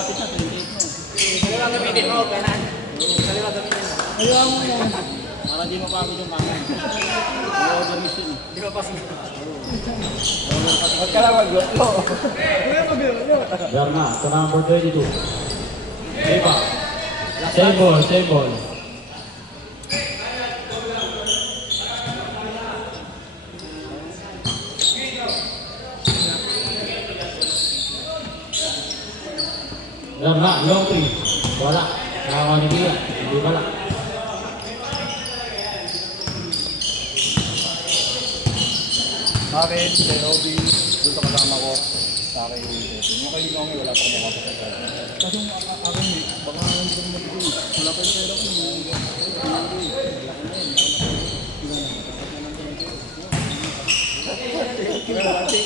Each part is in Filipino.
malapit na, 28 mo. Kaliwa gamitin mo, kanan. Kaliwa gamitin mo. Kaliwa mo yan. Para di mapagod yung kanan. Over mission. Di ba pasok? Huwag ka lang mag-loko. Darna, to number 22. Diba? Same ball, same ball. Darna, long three. Wala. Nakakuha ni Kia. Hindi wala. Sa akin, kay Robby, doon sa kasama ko, sa akin yung Tetin. Yung kay Linongi, wala pa kong makapagkakal. Kasi yung akin, baka hindi ko mag-ibig. Wala pa yung pera ko.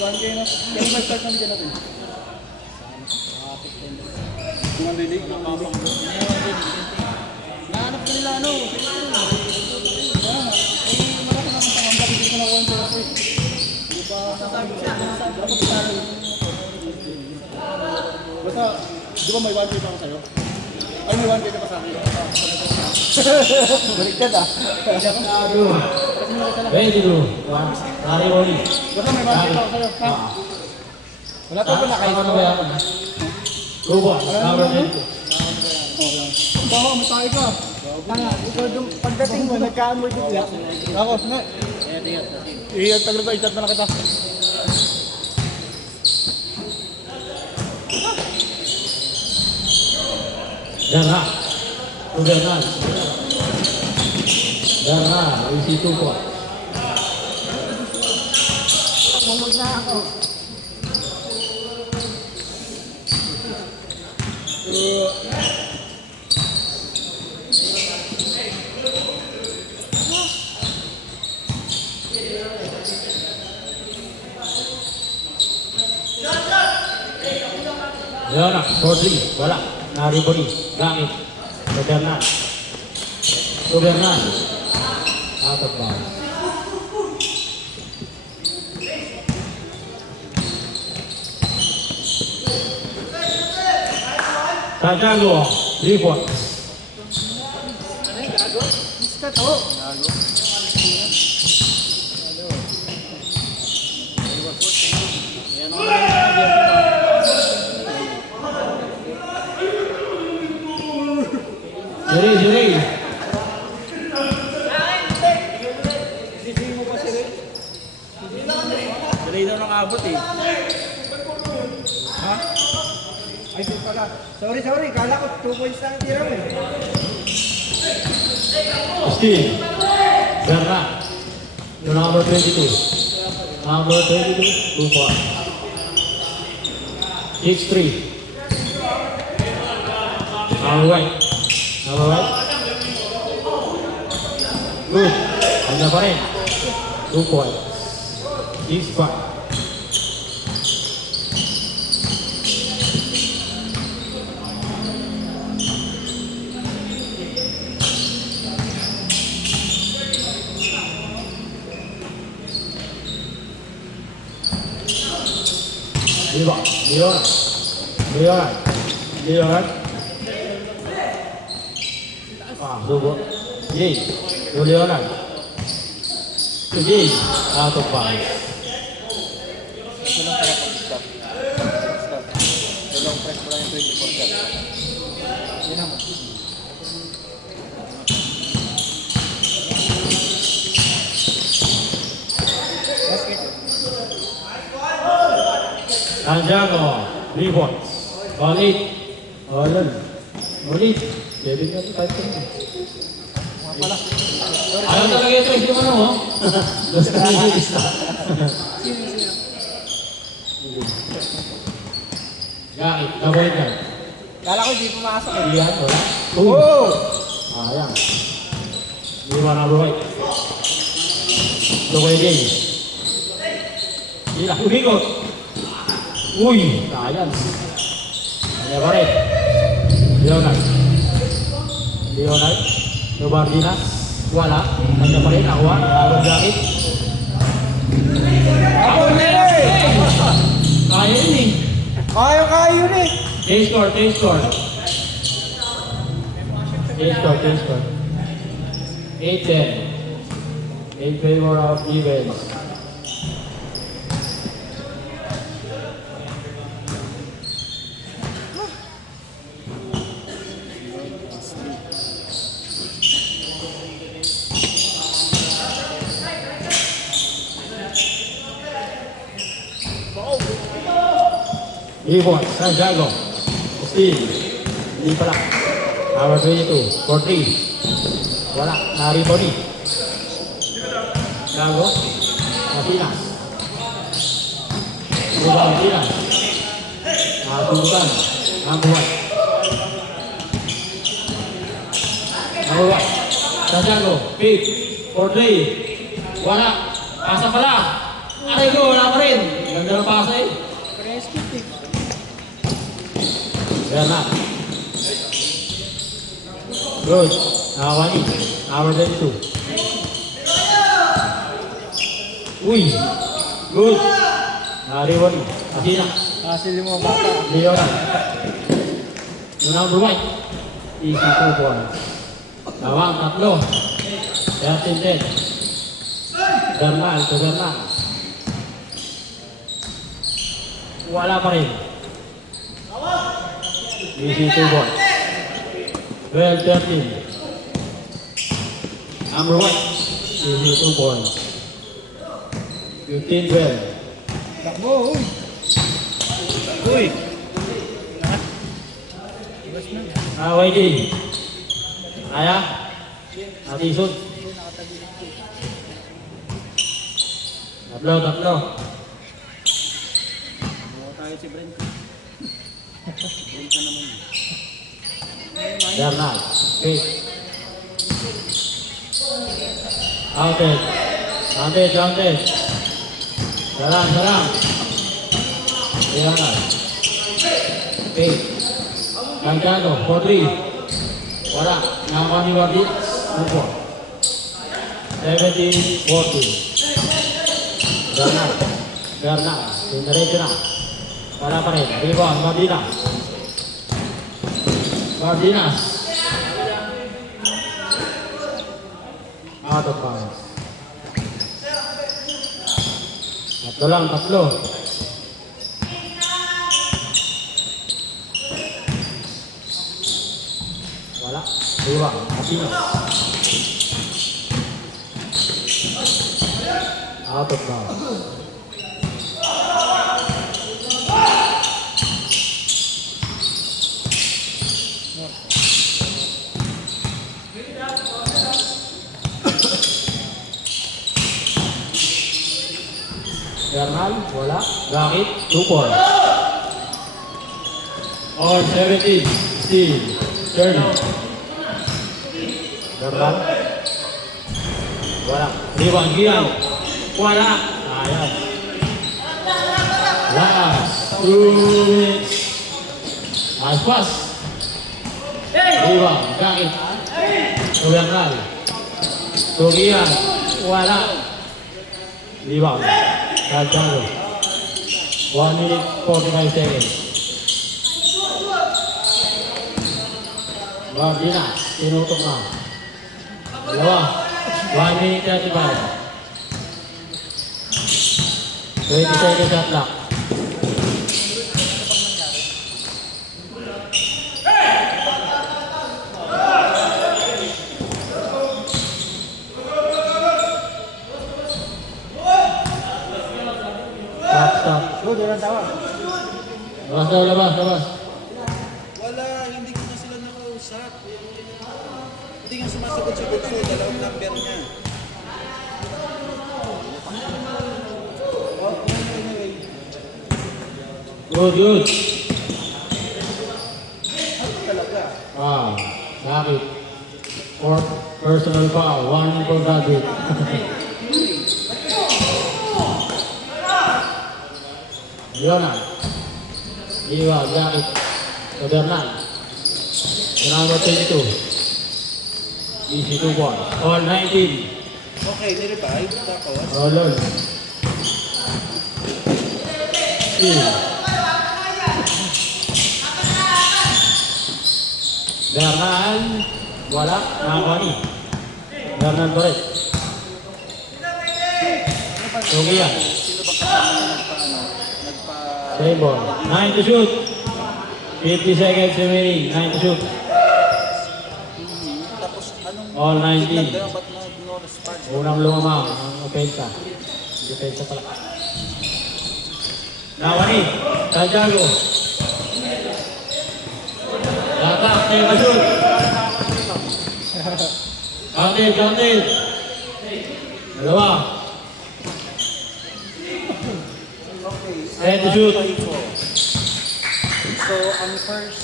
One game na. Kaya mag-start namin dyan natin. Kung ang dilig, nakapang ko. Nahanap ka nila, ano? Malaki naman sa mga hindi ko na kuha yung pera ko. Basta, di ba may 1K pa ako sa'yo? Ay, may 1K ka pa sa akin. Baliktad ah. 22. Nari Oli. Basta may 1K pa ako sa'yo. Ha? Wala pa ba nakaisip Ano ko? ba yan? Kubo, number 22. Baka, matay ka. Tanga, ikaw yung pagdating mo, nagkaamoy bigla. Ako, na. Tagal ko, i-chat na lang kita. Darna. Bernal. Darna, isi 2 po. Mamag na ako. Leona, Rodri, wala. Nari Boni, Langit. Bernal. Bernal. Out of bounds. Santiago, 3 points. Juri. Delay daw ng abot eh. Ha? Ay, ito pala. Sorry. Kala ko 2 points lang tira mo eh. Steve. Berna. To number 22. Number 22, 2 points. 6-3. Alright. Good. Hanya pa rin. 2 points. 6-5. Diba? Leon. Subo. Jay. Leonard. Jay. Out of bounds. Walang para pag-stop. Walang press pa lang yung 24 shot. Yan naman. Basket. Santiago. 3 points. Balik. Ulit. Kevin ka ito, 5 points. Pala. Ayaw talaga ito, hindi mo mo. Basta nililis na. Gakit, naboy ka. Kala ko hindi pumasok eh. Iyan, wala. Oh! Ayan. Lima na buhay. Lugay din. Sila, umikot. Uy, ayan. Kanya pa rin. Leonard. Nobardina. Wala. Kanya pa rin. Nakuha. Nakawag gamit. Ako na eh! Kaya yun eh. Kaya yun eh! Change score, change score. Change score, change score. 8-10. In favor of defense. Rebound, Santiago. Steal. Hindi pala. Power 22. For 3. Wala. Na-rebound ni. Santiago. Masinas. Rebound Masinas. Nakasunutan. Number 1. Number 1. Santiago. Pick. For 3. Wala. Pasa pala. Aray ko. Wala pa rin. Ganda ng pasa eh. Bernard. Good. Nakawani. Power 22. Uy. Good. Nakariwan. Asina. Kasi yung mga bata. Leona. Yung number 1. Easy 2 points. Tawang tatlo. 13-10. Bernard to Bernard. Wala pa rin. Easy 2 points. 12-13. Number 1. Easy 2 points. 15-12. Takbo, uy. Uy. YG. Kaya? Atisod. Tatlo, tatlo. Tayo si Brent. Bernard. Pick. Counted. Counted, counted. Sarang, sarang. Bernard. Pick. Santiago, 4-3. Wala. Nakakuha ni Wardit. 17-14. Bernard. Bernard. Diretso na. Wala pa rin. Rebound. Mardinas. Mardinas. Out of bounds. Tatlo lang, tatlo. Wala. Rebound. Mardinas. Out of bounds. Bernal, wala. Rakit, 2 points. Or 17, Steve, Turner. Bernal. Wala. Rebound, Giang. Wala. Ayan. Last 2 minutes. Nice pass. Rebound, Rakit. To Bernal. To Giang. Wala. Rebound. Santiago. 1 minute 45 seconds. Mardinas, tinutok na. Dalawa. 1 minute 35. 20 seconds shot clock. Stop. Go, doon ang tawa. Labas daw, labas, labas. Wala, hindi ko na sila nakausap. Hindi nga sumasagot si Bunso, dalawang number niya. Good, good. Talaga. Wow, sakit. Fourth personal foul, 1 for David. Leona. Iwa, sakit. To Bernal. Number 22. Easy 2 points. All 19. Okay, nirevive. Tapos, Roll on. Steal. Bernal. Wala. Nakakuha ni. Bernal Torres. Tugi yan. Sino ba kasama nagpa... Same ball. 9 to shoot. 50 seconds remaining. 9 to shoot. Tapos anong... All 19. Ba't no-response? Unang lumamang ang opensa. Depensa pala. Nawani. Santiago. Latak. Take a shoot. Counted. Dalawa. Okay. 10 to shoot. So, ang first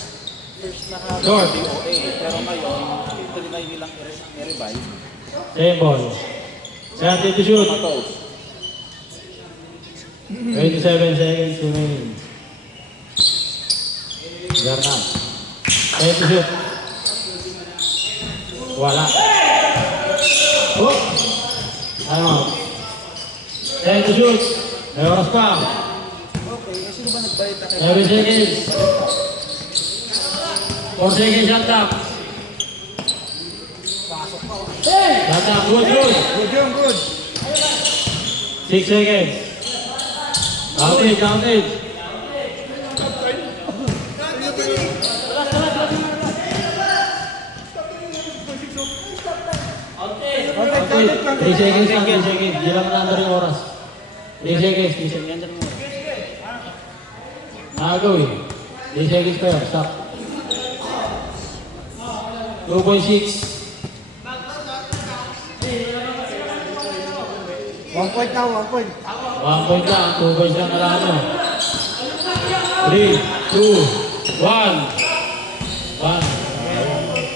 na hapon Short. DOA, pero ngayon, tinry nilang i-revive. Same ball. 17 to shoot. Matos. 27 seconds remaining. Bernal. 10 to shoot. Wala. Oh! Ano? 10 to shoot. May oras pa. Okay, sino ba nagbayad na 7 seconds. 4 seconds shot clock. Shot clock. Good. Good yun, good. 6 seconds. Counted. Counted. 3 seconds lang, 3 seconds. Di lang na yung oras. 3 seconds, 3 seconds. Nakagawin. 3 seconds pa yun. Stop. 2.6. 1 point now, 1 point. 1 point lang, 2 points lang kailangan nyo. 3, 2, 1.